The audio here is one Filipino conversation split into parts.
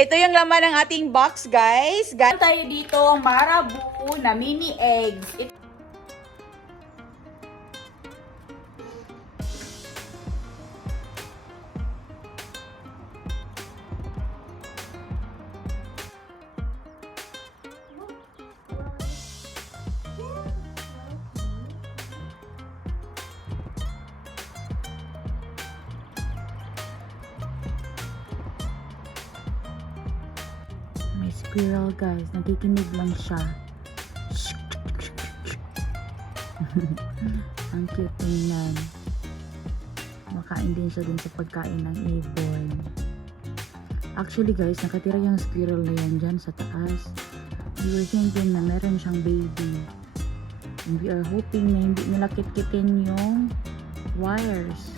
Ito yung laman ng ating box, guys. Galing tayo dito, Marabou na mini eggs. May squirrel, guys. Nakikinig lang siya. Ang cute tingnan. Makain din siya dun sa pagkain ng ibon. Actually, guys, nakatira yung squirrel na yan dyan sa taas. We were thinking na meron siyang baby. And we are hoping na hindi nila kitkitin yung wires.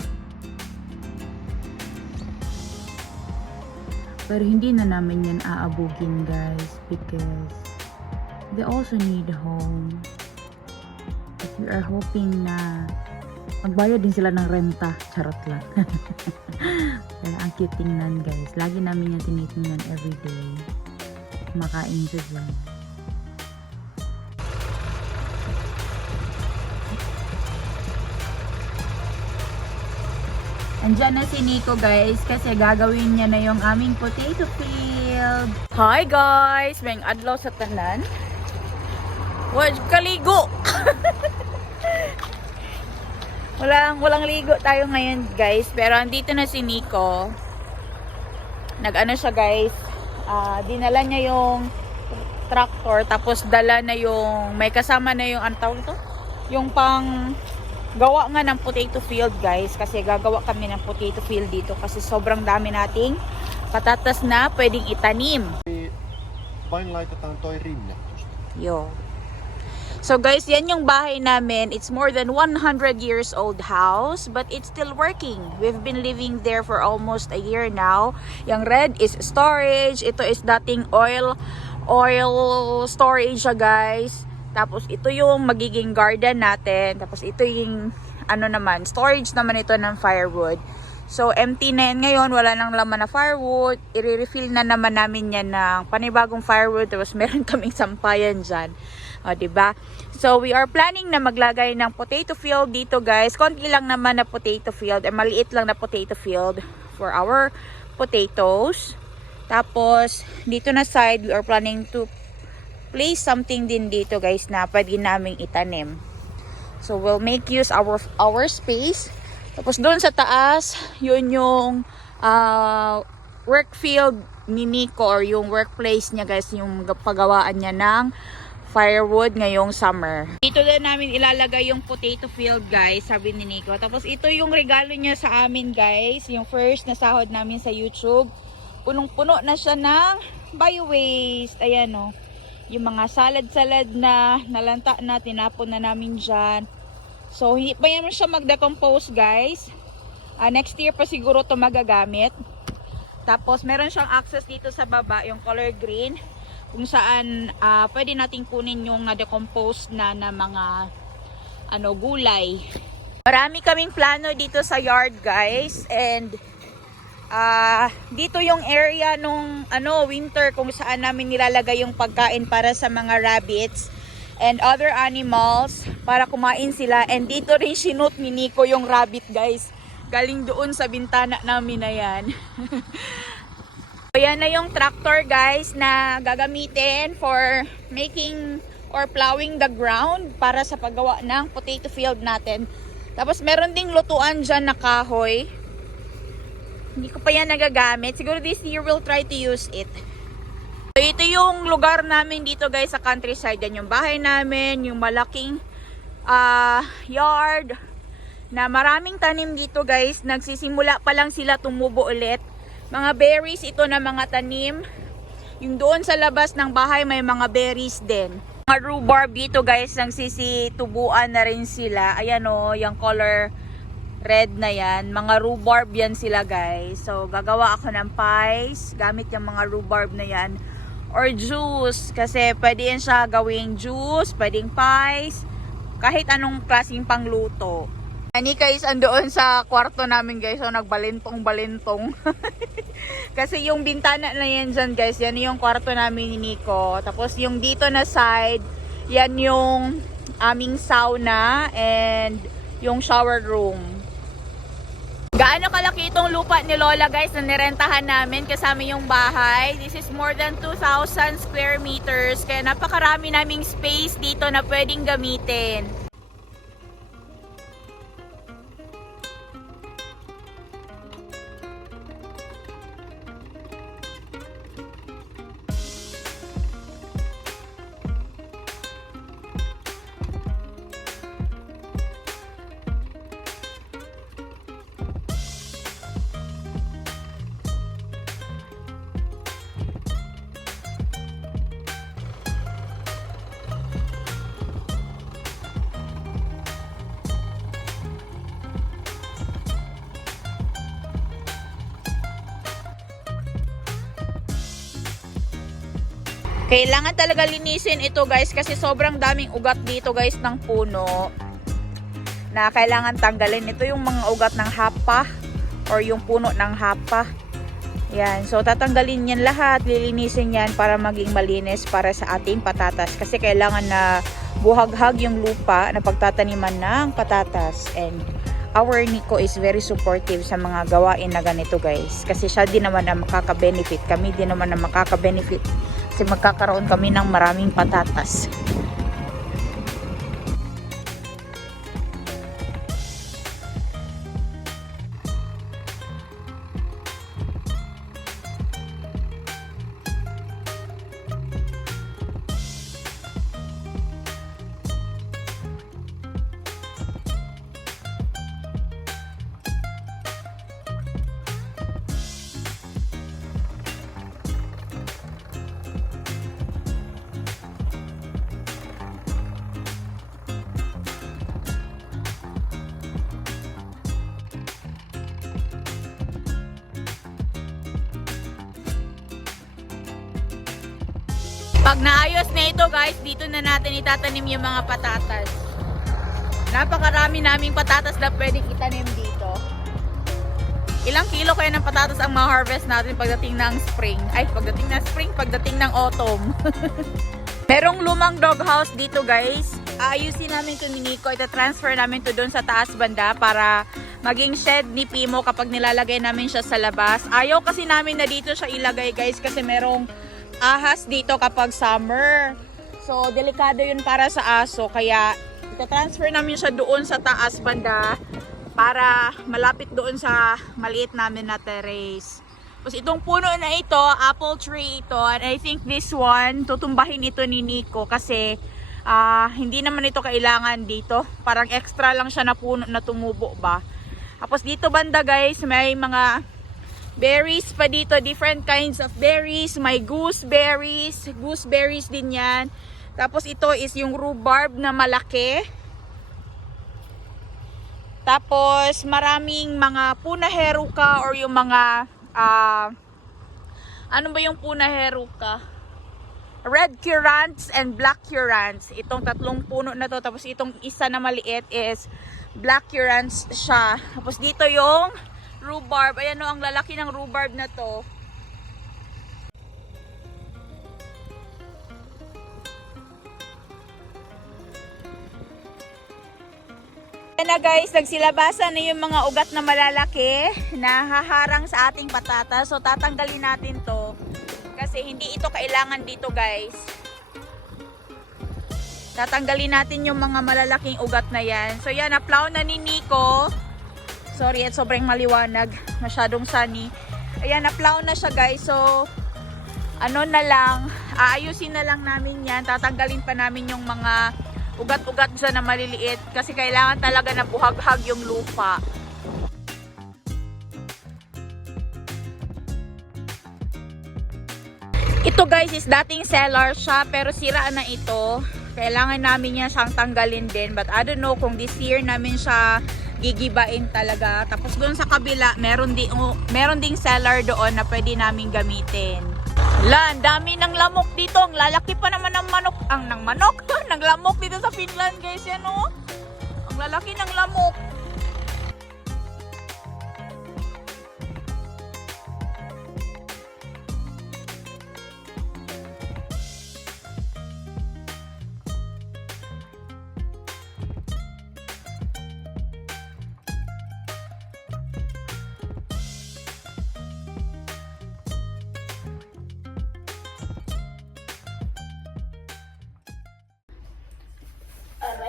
Pero hindi na namin yan aabugin, guys, because they also need home. But we are hoping na magbayad din sila ng renta. Charot lang. Pero ang cute tingnan, guys. Lagi namin yan tinitingnan everyday. Kumakain siya dyan. Andyan na si Nico, guys, kasi gagawin niya na yung aming potato field. Hi guys! May adlaw sa tanan. Wag kaligo! walang ligo tayo ngayon, guys. Pero andito na si Nico. Nag-ano siya, guys. Dinala niya yung tractor. Tapos dala na yung, may kasama na yung, ang tawag ito? Yung pang gawa nga ng potato field, guys, kasi gagawa kami ng potato field dito kasi sobrang dami nating patatas na pwedeng itanim. Vain laitetaan toi rinne tosta. Yo. So guys, yan yung bahay namin. It's more than 100 years old house, but it's still working. We've been living there for almost a year now. Yung red is storage. Ito is dating oil storage siya, guys. Tapos ito yung magiging garden natin. Tapos ito yung ano naman, storage naman ito ng firewood. So empty na yan ngayon, wala nang laman na firewood. I-refill na naman namin yan ng panibagong firewood. Tapos meron kaming sampayan dyan. O, diba? So we are planning na maglagay ng potato field dito, guys. Konti lang naman na potato field. Maliit lang na potato field for our potatoes. Tapos dito na side, we are planning to place something din dito, guys, na pwede naming itanim. So we'll make use our space. Tapos doon sa taas, yun yung work field ni Nico, or yung workplace niya, guys, yung paggawaan niya ng firewood ngayong summer. Dito na namin ilalagay yung potato field, guys, sabi ni Nico. Tapos ito yung regalo niya sa amin, guys, yung first na sahod namin sa YouTube. Punong-puno na siya ng bio-waste. Ayan, o. Yung mga salad-salad na nalanta na, tinapon na namin dyan. So, hindi pa yan siya mag-decompose, guys. Next year pa siguro ito magagamit. Tapos, meron siyang access dito sa baba, yung color green, kung saan pwede nating kunin yung na-decompose na mga gulay. Marami kaming plano dito sa yard, guys. And dito yung area nung winter kung saan namin nilalagay yung pagkain para sa mga rabbits and other animals para kumain sila. And dito rin sinut ni Nico yung rabbit, guys. Galing doon sa bintana namin na yan. So yan na yung tractor, guys, na gagamitin for making or plowing the ground para sa paggawa ng potato field natin. Tapos meron ding lutuan dyan na kahoy. Hindi ko pa yan nagagamit. Siguro this year we'll try to use it. So ito yung lugar namin dito, guys, sa countryside. Yan yung bahay namin, yung malaking yard na maraming tanim dito, guys. Nagsisimula pa lang sila tumubo ulit. Mga berries ito na mga tanim. Yung doon sa labas ng bahay may mga berries din. Mga rhubarb dito, guys, nagsisitubuan na rin sila. Ayan, o, yung color red na yan. Mga rhubarb yan sila, guys. So, gagawa ako ng pies gamit yung mga rhubarb na yan. Or juice. Kasi pwede yan siya gawing juice, pwedeng pies, kahit anong klaseng pangluto. Ani guys, andoon sa kwarto namin guys, so nagbalintong-balintong. Kasi yung bintana na yan dyan guys, yan yung kwarto namin ni Nico. Tapos yung dito na side, yan yung aming sauna and yung shower room. Gaano kalaki itong lupa ni Lola guys na nirentahan namin kasama yung bahay. This is more than 2,000 square meters. Kaya napakarami naming space dito na pwedeng gamitin. Kailangan talaga linisin ito guys kasi sobrang daming ugat dito guys ng puno na kailangan tanggalin. Ito yung mga ugat ng hapa or yung puno ng hapa. Yan. So tatanggalin yan lahat, lilinisin yan para maging malinis para sa ating patatas. Kasi kailangan na buhaghag yung lupa na pagtataniman ng patatas. And our Nico is very supportive sa mga gawain na ganito guys. Kasi siya din naman na makaka-benefit. Kami din naman na makaka-benefit. Kasi magkakaroon kami ng maraming patatas. Pag naayos na ito guys, dito na natin itatanim yung mga patatas. Napakarami naming patatas na pwedeng itanim dito. Ilang kilo kaya ng patatas ang ma-harvest natin pagdating ng spring? Ay, pagdating ng spring, pagdating ng autumn. Merong lumang doghouse dito guys. Aayusin namin ito ni Nico. Ita-transfer namin ito doon sa taas banda para maging shed ni Pimo kapag nilalagay namin siya sa labas. Ayaw kasi namin na dito siya ilagay guys kasi merong ahas dito kapag summer. So, delikado yun para sa aso. Kaya, ita-transfer namin siya doon sa taas banda para malapit doon sa maliit namin na terrace. Tapos, itong puno na ito, apple tree ito. And I think this one, tutumbahin ito ni Nico kasi hindi naman ito kailangan dito. Parang extra lang siya na puno na tumubo ba. Tapos, dito banda guys, may mga berries pa dito, different kinds of berries. May gooseberries din yan. Tapos ito is yung rhubarb na malaki. Tapos maraming mga punaheruka or yung mga ano ba yung punaheruka? Red currants and black currants. Itong tatlong puno na to. Tapos itong isa na maliit is black currants siya. Tapos dito yung rhubarb. Ayan o, ang lalaki ng rhubarb na to. Ayan na guys, nagsilabasan na yung mga ugat na malalaki na haharang sa ating patatas. So tatanggalin natin to kasi hindi ito kailangan dito guys. Tatanggalin natin yung mga malalaking ugat na yan. So yan, na-plow na ni Nico. Sorry, at sobrang maliwanag. Masyadong sunny. Ayan, na-plow na siya guys. So, ano na lang, aayusin na lang namin yan. Tatanggalin pa namin yung mga ugat-ugat dyan na maliliit. Kasi kailangan talaga na buhaghag yung lupa. Ito guys is dating cellar siya. Pero sira na ito. Kailangan namin yan siyang tanggalin din. But I don't know kung this year namin siya gigibain talaga. Tapos doon sa kabila, meron ding cellar doon na pwede namin gamitin. Ang dami ng lamok dito. Ang lalaki pa naman ng manok. Ng lamok dito sa Finland guys. Yan o. Ang lalaki ng lamok.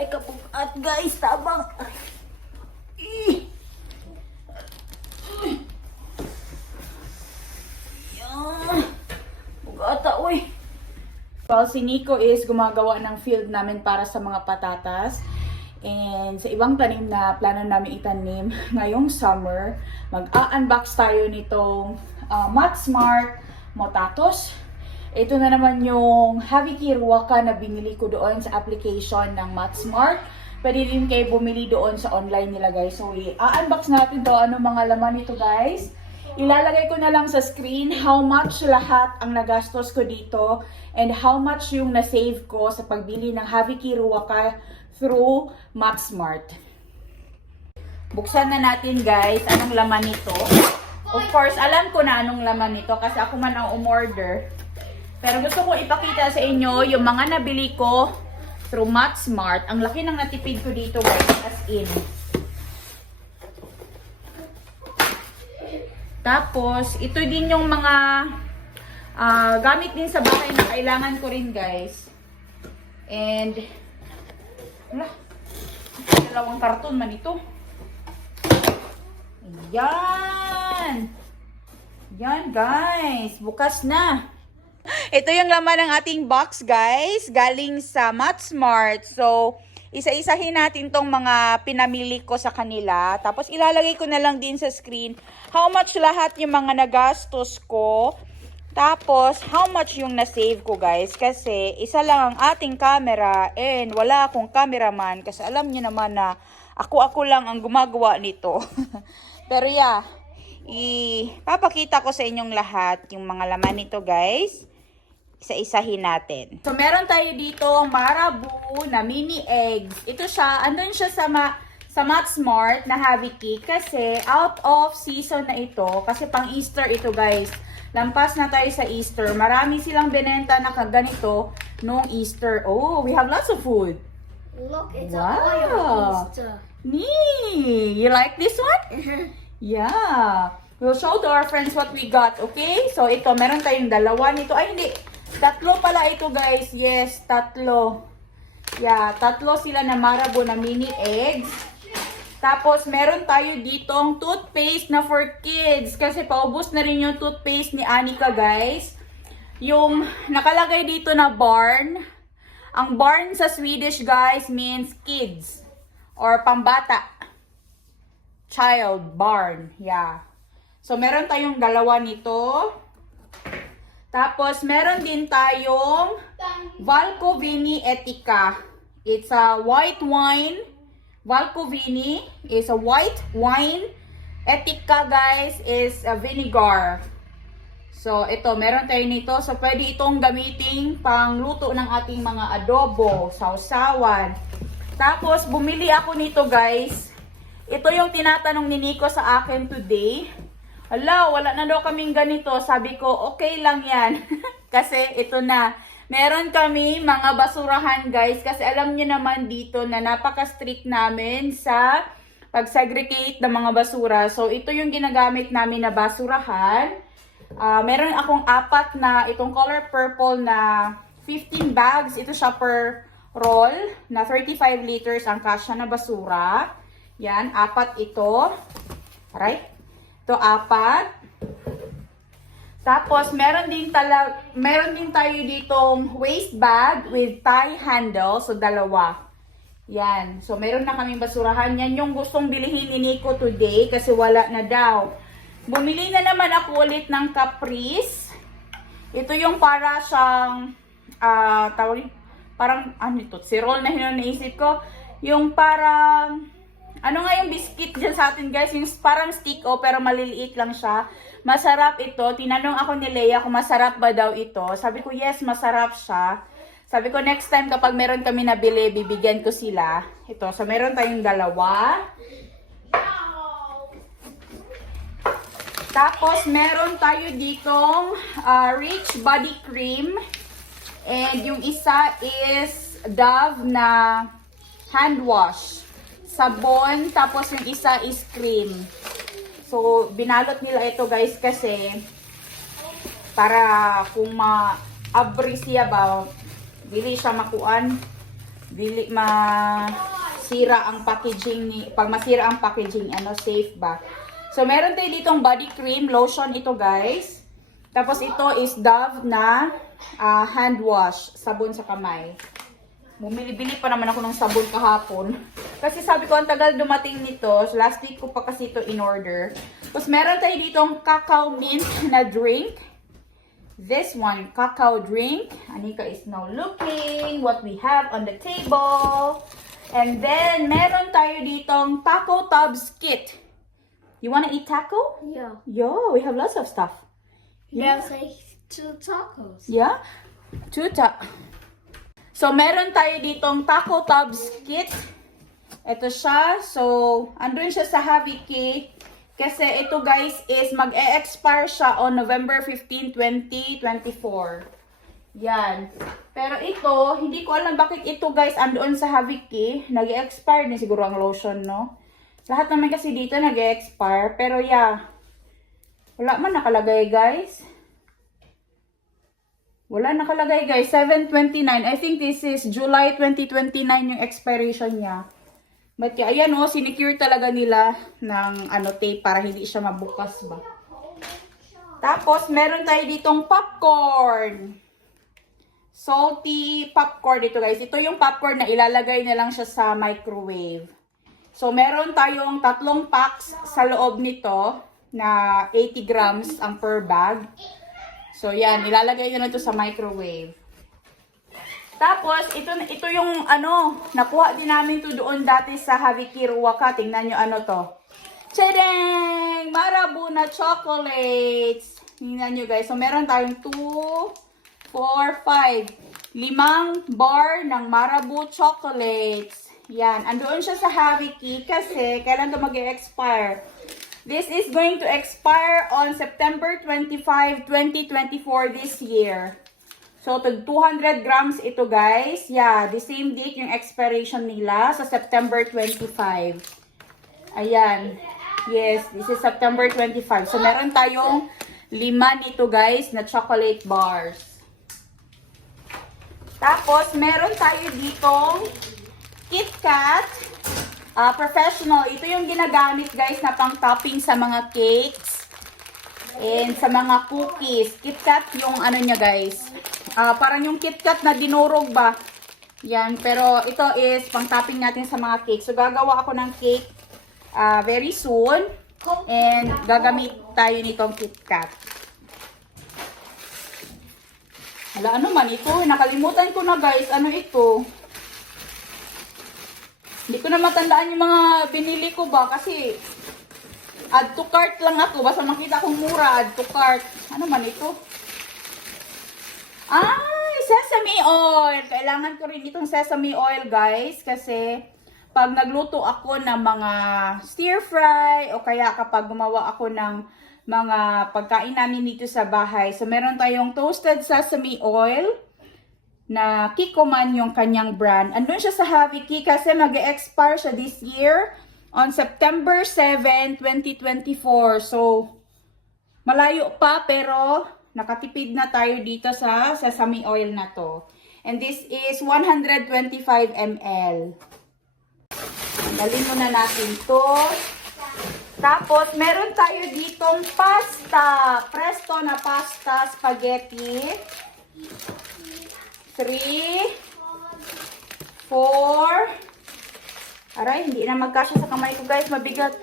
Ay, kapugat guys, tabang. Ay. Yan. Bugata, uy. Well, si Nico is gumagawa ng field namin para sa mga patatas. And sa ibang tanim na plano namin itanim ngayong summer, mag-unbox tayo nitong Matsmart Motatos. Ito na naman yung Haviki Ruaka na binili ko doon sa application ng Matsmart. Pwede din kayo bumili doon sa online nila guys. So, i-unbox natin to ano mga laman nito guys. Ilalagay ko na lang sa screen how much lahat ang nagastos ko dito and how much yung na-save ko sa pagbili ng Haviki Ruaka through Matsmart. Buksan na natin guys anong laman nito. Of course, alam ko na anong laman nito kasi ako man ang umorder. Pero gusto ko ipakita sa inyo yung mga nabili ko through Matsmart. Ang laki ng natipid ko dito guys, as in. Tapos, ito din yung mga gamit din sa bahay na kailangan ko rin guys. And, wala, dalawang karton man ito. Ayan! Yan guys, bukas na. Ito yung laman ng ating box guys, galing sa Matsmart. So, isa-isahin natin tong mga pinamili ko sa kanila. Tapos ilalagay ko na lang din sa screen how much lahat yung mga nagastos ko. Tapos, how much yung na-save ko guys. Kasi, isa lang ang ating camera and wala akong cameraman. Kasi alam niyo naman na ako lang ang gumagawa nito. Pero yeah, ipapakita ko sa inyong lahat yung mga laman nito guys. Isa-isahin natin. So, meron tayo dito Marabou na mini eggs. Ito siya, andun siya sa Matsmart na Haviki kasi out of season na ito. Kasi pang Easter ito guys. Lampas na tayo sa Easter. Marami silang binenta na ganito noong Easter. Oh, we have lots of food. Look, it's Wow. a oil Easter. Nee, you like this one? Yeah. We'll show to our friends what we got, okay? So, ito, meron tayong dalawa nito. Ay, hindi. Tatlo pala ito, guys. Yes, tatlo. Yeah, tatlo sila na Marabou na mini eggs. Tapos, meron tayo ditong toothpaste na for kids. Kasi paubos na rin yung toothpaste ni Anika, guys. Yung nakalagay dito na barn. Ang barn sa Swedish, guys, means kids. Or pambata. Child, barn. Yeah. So, meron tayong dalawa nito. Tapos, meron din tayong Valcovini Etica. It's a white wine. Valcovini is a white wine. Etica, guys, is a vinegar. So, ito, meron tayo nito. So, pwede itong gamitin pang luto ng ating mga adobo, sausawan. Tapos, bumili ako nito, guys. Ito yung tinatanong ni Nico sa akin today. Hala, wala na daw kaming ganito. Sabi ko, okay lang yan. Kasi ito na. Meron kami mga basurahan guys. Kasi alam nyo naman dito na napaka-strict namin sa pag-segregate ng mga basura. So, ito yung ginagamit namin na basurahan. Meron akong apat na itong color purple na 15 bags. Ito siya per roll na 35 liters ang kasya na basura. Yan, apat ito. Right? Ito, apat. Tapos, meron din tayo ditong waste bag with tie handle. So, dalawa. Yan. So, meron na kaming basurahan. Yan yung gustong bilihin ni Nico today kasi wala na daw. Bumili na naman ako ulit ng Caprice. Ito yung para siyang, parang, ano ito? Sirol na naisip ko. Yung parang, ano nga yung biscuit dyan sa atin guys? Yung parang stick pero maliliit lang siya. Masarap ito. Tinanong ako ni Leia kung masarap ba daw ito. Sabi ko, yes, masarap siya. Sabi ko, next time kapag meron kami nabili, bibigyan ko sila. Ito. So, meron tayong dalawa. Tapos, meron tayo ditong Rich Body Cream. And yung isa is Dove na hand wash. Sabon. Tapos, yung isa is cream. So, binalot nila ito guys kasi para kung ma-abri siya ba, bili siya makuan, Dili masira ang packaging ni pag masira ang packaging safe ba. So meron tayo ditong body cream, lotion ito guys. Tapos ito is Dove na hand wash, sabon sa kamay. Bumili-bili pa naman ako ng sabon kahapon. Kasi sabi ko ang tagal dumating nito. So last week ko pa kasi ito in order. Tapos meron tayo ditong cacao mint na drink. This one, cacao drink. Anika is now looking what we have on the table. And then, meron tayo ditong taco tubs kit. You wanna eat taco? Yeah. Yo, we have lots of stuff. There's like 2 tacos. Yeah? So, meron tayo ditong taco tubs kit. Ito siya. So, andun siya sa Haviki. Kasi ito guys is mag-e-expire siya on November 15, 2024. Yan. Pero ito, hindi ko alam bakit ito guys andoon sa Haviki. Nag-e-expire din siguro ang lotion, no? Lahat naman kasi dito nag-e-expire. Pero yeah. Wala man nakalagay guys. Wala nakalagay guys. 7/29. I think this is July 2029 yung expiration niya. But yeah, ayan o, sinecure talaga nila ng tape para hindi siya mabukas ba. Tapos, meron tayo ditong popcorn. Salty popcorn dito guys. Ito yung popcorn na ilalagay na lang siya sa microwave. So, meron tayong 3 packs sa loob nito na 80 grams ang per bag. So, yan, ilalagay nyo na ito sa microwave. Tapos, ito yung nakuha din namin to doon dati sa Haviki Ruaka. Tingnan nyo to. Tadang! Marabou na chocolates. Tingnan nyo guys. So, meron tayong 2, 4, 5. 5 bar ng Marabou chocolates. Yan. Andoon siya sa Haviki kasi kailan ito mag-expire. This is going to expire on September 25, 2024 this year. So, 200 grams ito guys. Yeah, the same date yung expiration nila sa September 25. Ayan. Yes, this is September 25. So, meron tayong 5 nito guys na chocolate bars. Tapos, meron tayo ditong KitKat Professional. Ito yung ginagamit guys na pang topping sa mga cakes and sa mga cookies. KitKat yung niya guys. Parang yung KitKat na dinurog ba. Yan. Pero ito is pang topping natin sa mga cake. So, gagawa ako ng cake very soon. And gagamit tayo nitong KitKat. Hala, ano man ito? Nakalimutan ko na guys. Ano ito? Hindi ko na matandaan yung mga binili ko ba. Kasi add to cart lang ako. Basta makita kong mura, add to cart. Ano man ito? Ay, sesame oil. Kailangan ko rin itong sesame oil, guys. Kasi, pag nagluto ako ng mga stir fry, o kaya kapag gumawa ako ng mga pagkain namin dito sa bahay. So, meron tayong toasted sesame oil na Kikoman yung kanyang brand. Andun siya sa Haviki kasi mag-expire siya this year on September 7, 2024. So, malayo pa pero nakatipid na tayo dito sa sesame oil na to. And this is 125 ml. Dalhin muna natin to. Tapos, meron tayo ditong pasta. Presto na pasta spaghetti. 3, 4. Aray, hindi na magkasya sa kamay ko guys. Mabigat.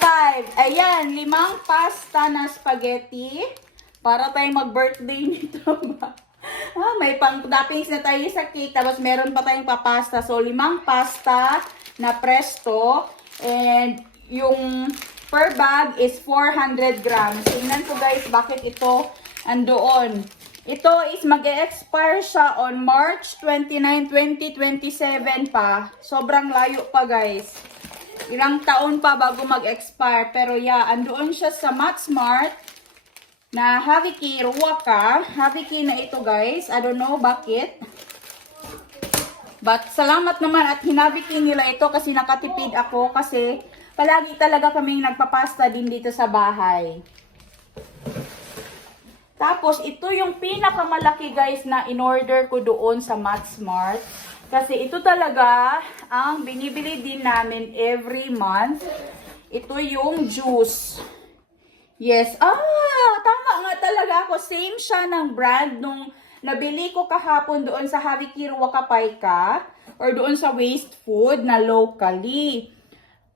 5. Ayan, 5 pasta na spaghetti. Para tayong mag-birthday nito ba? May pang-toppings na tayo sa cake. Tapos meron pa tayong papasta. So, 5 pasta na presto. And yung per bag is 400 grams. Tingnan ko guys, bakit ito andoon. Ito is mag-e-expire siya on March 29, 2027 pa. Sobrang layo pa guys. Ilang taon pa bago mag-expire. Pero yeah, andoon siya sa Matsmart na Haviki Ruaka. Haviki na ito guys. I don't know bakit. But salamat naman at hinabiki nila ito kasi nakatipid ako. Kasi palagi talaga kaming nagpapasta din dito sa bahay. Tapos ito yung pinakamalaki guys na in-order ko doon sa Matsmart. Kasi ito talaga ang binibili din namin every month. Ito yung juice. Yes. Tama nga talaga ako. Same siya ng brand nung nabili ko kahapon doon sa Haviki Wakapayka or doon sa Waste Food na locally.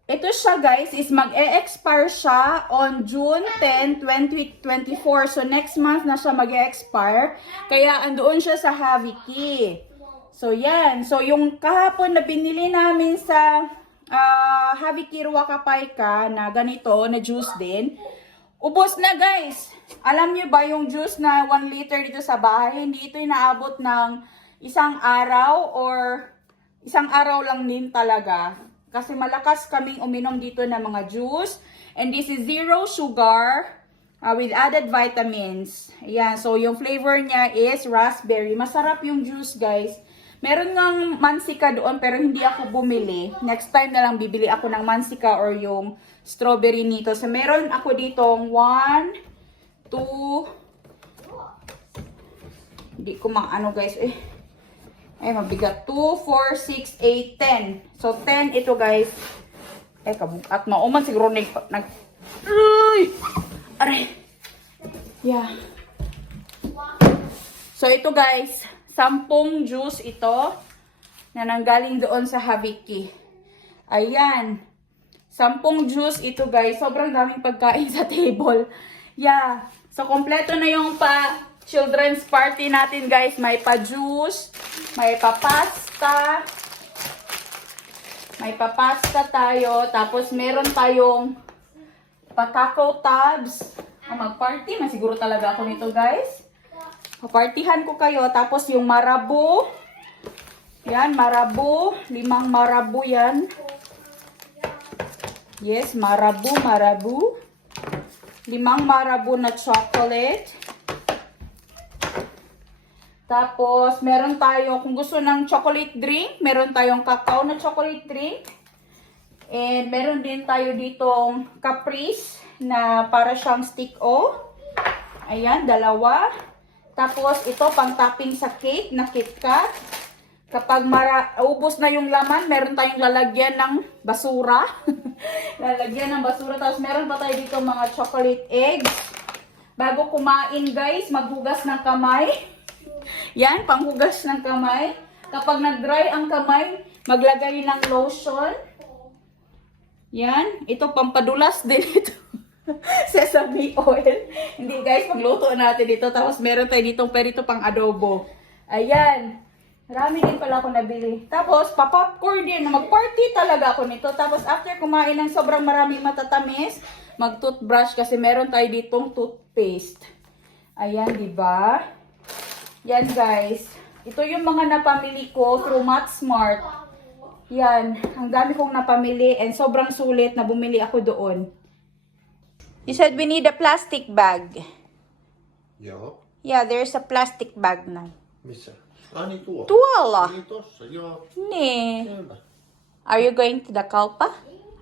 Ito siya guys is mag-e-expire siya on June 10, 2024. So next month na siya mag-e-expire. Kaya andoon siya sa Haviki. So yan. So yung kahapon na binili namin sa Haviki Wakapayka na ganito, na juice din. Ubos na guys. Alam niyo ba yung juice na 1 liter dito sa bahay, hindi ito inaabot ng isang araw or isang araw lang din talaga. Kasi malakas kaming uminom dito ng mga juice. And this is zero sugar with added vitamins. Ayan. So yung flavor niya is raspberry. Masarap yung juice guys. Meron ngang mansika doon pero hindi ako bumili. Next time na lang bibili ako ng mansika or yung strawberry nito. So meron ako ditong 1, 2, hindi ko maano guys eh. Ay, mabigat. 2, 4, 6, 8, 10. So, 10 ito, guys. At mauman siguro Ay! Aray! Yeah. So, ito, guys. 10 juice ito na nanggaling doon sa Haviki. Ayan. 10 juice ito, guys. Sobrang daming pagkain sa table. Yeah. So, kompleto na yung children's party natin guys. May pa-juice, may pa-pasta. May pa-pasta tayo. Tapos meron tayong pa-taco tabs. Mag-party. Masiguro talaga ako nito guys. Papartihan ko kayo. Tapos yung marabu. Yan, marabu. 5 marabu yan. Yes, marabu. 5 marabu na chocolate. Tapos, meron tayo, kung gusto ng chocolate drink, meron tayong cacao na chocolate drink. And meron din tayo ditong Caprice na para siyang stick-o. Ayan, 2. Tapos, ito pang topping sa cake na KitKat. Kapag ubos na yung laman, meron tayong lalagyan ng basura. Lalagyan ng basura. Tapos, meron pa tayo dito mga chocolate eggs. Bago kumain, guys, maghugas ng kamay. Yan, panghugas ng kamay. Kapag nag-dry ang kamay, maglagay ng lotion. Yan, ito pampadulas din ito. Sesame oil. Hindi guys, pagluto natin ito. Tapos meron tayo ditong perito pang adobo. Ayan. Marami din pala ako nabili. Tapos, pa-popcorn din. Mag-party talaga ako nito. Tapos, after kumain ng sobrang maraming matatamis, mag-toothbrush kasi meron tayo ditong toothpaste. Ayan, diba? Yan guys. Ito yung mga napamili ko through MatSmart. Yan. Ang dami kong napamili and sobrang sulit na bumili ako doon. You said we need a plastic bag. Joo. Yeah, there's a plastic bag now. Missä? Niin tuolla. Tuolla? Niin tossa, joo. Nee. Hyvä. Are you going to the Kaupa?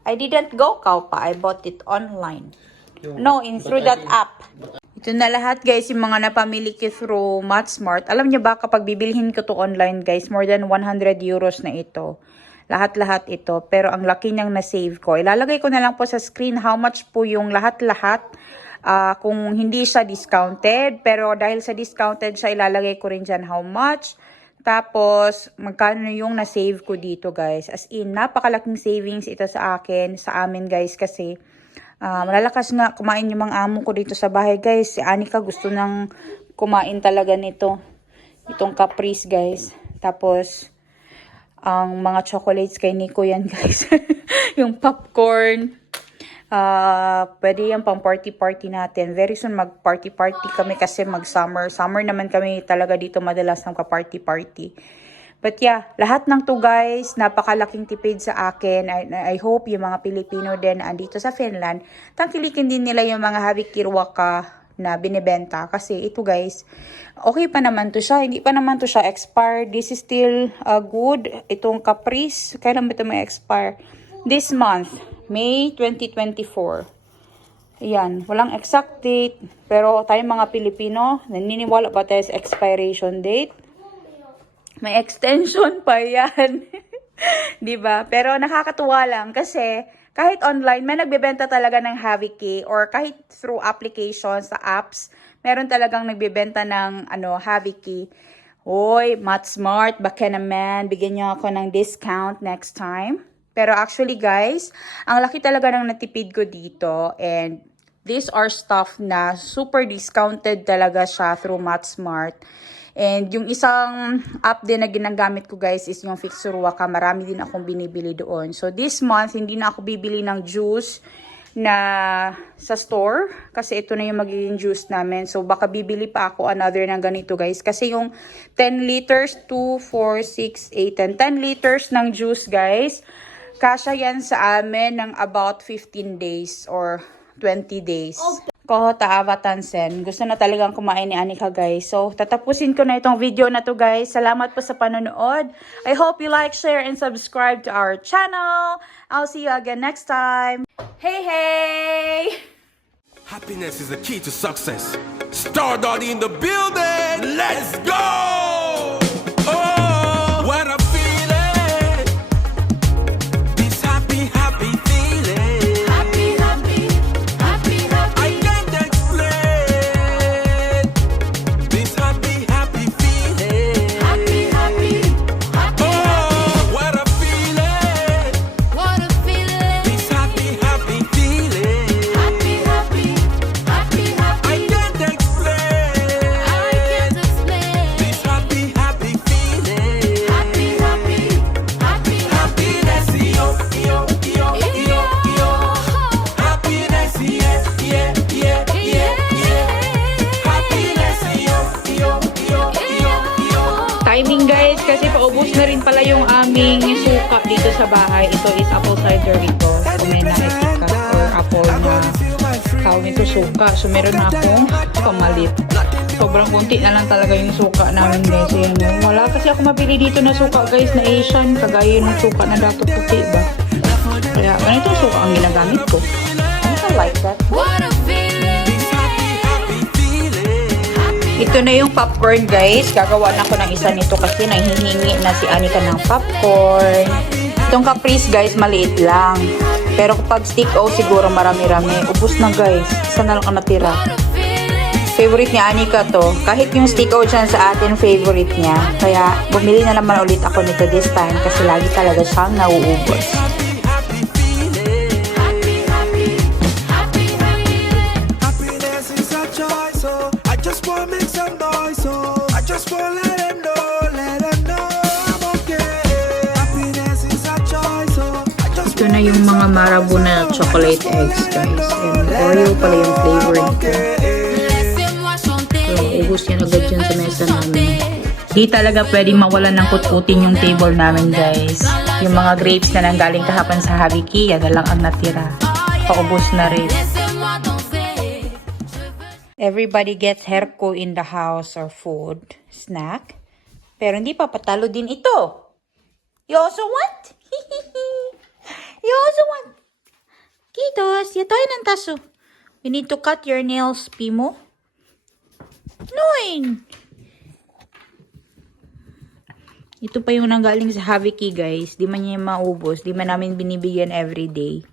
I didn't go Kaupa. I bought it online. Joo. No, through that app. Ito na lahat guys, yung mga napamili ko through MatSmart. Alam niyo ba kapag bibilhin ko to online guys, more than 100 euros na ito. Lahat-lahat ito. Pero ang laki niyang na-save ko. Ilalagay ko na lang po sa screen how much po yung lahat-lahat. Kung hindi siya discounted. Pero dahil sa discounted siya, ilalagay ko rin dyan how much. Tapos, magkano yung na-save ko dito guys. As in, napakalaking savings ito sa akin, sa amin guys. Kasi, malalakas nga kumain yung mga amo ko dito sa bahay guys. Si Anika gusto nang kumain talaga nito. Itong Caprice guys. Tapos, ang mga chocolates kay Nico yan guys. Yung popcorn. Pwede yan pang party-party natin. Very soon mag-party-party kami kasi mag-summer. Summer naman kami talaga dito madalas ng ka-party-party. But yeah, lahat ng to guys, napakalaking tipid sa akin. I hope yung mga Pilipino din andito sa Finland, tangkilikin din nila yung mga Haviki Waka na binibenta. Kasi ito guys, okay pa naman to siya. Hindi pa naman to siya expired. This is still good. Itong Caprice, kailan ba ito may expire? This month, May 2024. Ayan, walang exact date. Pero tayong mga Pilipino, naniniwala ba tayo sa expiration date? May extension pa yan. 'Di ba? Pero nakakatuwa lang kasi kahit online, may nagbebenta talaga ng Haviki or kahit through applications sa apps, meron talagang nagbebenta ng Haviki. Hoy, Matsmart, baka naman, bigyan niyo ako ng discount next time. Pero actually guys, ang laki talaga ng natipid ko dito, and these are stuff na super discounted talaga siya through Matsmart. And yung isang app din na ginagamit ko guys is yung Fixeruaka. Marami din akong binibili doon. So this month, hindi na ako bibili ng juice na sa store. Kasi ito na yung magiging juice namin. So baka bibili pa ako another ng ganito guys. Kasi yung 10 liters, 2, 4, 6, 8, and 10 liters ng juice guys. Kasya yan sa amin ng about 15 days or 20 days. Ko taavatansen. Gusto na talagang kumain ni Anika guys. So, tatapusin ko na itong video na to guys. Salamat po sa panonood. I hope you like, share, and subscribe to our channel. I'll see you again next time. Hey, hey! Happiness is the key to success. Stardust in the building. Let's go! Oh, what a feeling! This happy, happy feeling. Happy, happy, happy, happy. I can't explain this happy, happy feeling. Happy, happy, happy. Oh, what a feeling! What a feeling. This happy, happy feeling. Happy, happy, happy, I happy. can't explain I can't explain. this happy, happy feeling. Happy, happy, happy, Happiness, yo, yo, yo, yo, yo. Happiness, yeah, yeah, yeah, yeah, yeah. Happiness, yo, yo, yo, yo, yo. Timing guys, kasi paubos na rin pala yung aming suka dito sa bahay. Ito is apple cider ito. Kung may na-etikat or apple na tawag nito suka. So meron na akong pamalit. Sobrang kunti na lang talaga yung suka namin guys. Ayan, wala kasi ako mabili dito na suka guys na Asian. Kagaya ng suka na dato puti ba. Kaya ganito suka ang ginagamit ko. I like that. What a feeling. Happy feeling. Ito na yung popcorn guys. Gagawa na ako ng isa nito kasi nanghihingi na si Anika ng popcorn. Itong Caprice guys, maliit lang. Pero kapag stick o siguro marami-rami. Ubus na guys. Isa na lang ang natira. What a feeling. Favorite ni Anika to. Kahit yung stick o dyan sa atin, favorite niya. Kaya bumili na naman ulit ako nito this time kasi lagi talaga siyang nauubos. Happy feeling. Happy, happy, happy feeling. Happiness is a choice, so I just wanna make some noise, so I just wanna let them know I'm okay. Happiness is a choice, so I just Ito na yung mga Marabou na chocolate eggs guys. And Oreo pala yung flavor nito. Laissez-moi chanter. So, ubus yan agad yun sa mesa namin. Di talaga pwedeng mawalan ng kutkutin yung table namin guys. Yung mga grapes na nanggaling kahapon sa Haviki, yan na lang ang natira. Paubos na rin. Laissez-moi danser. Everybody gets herko in the house or food, snack. Pero hindi pa patalo din ito. You also want? You also want? Kitos, yatoy ng taso. We need to cut your nails, Pimo. Noin! Ito pa yung nanggaling sa Haviki, guys. Di man niya maubos. Di man namin binibigyan everyday.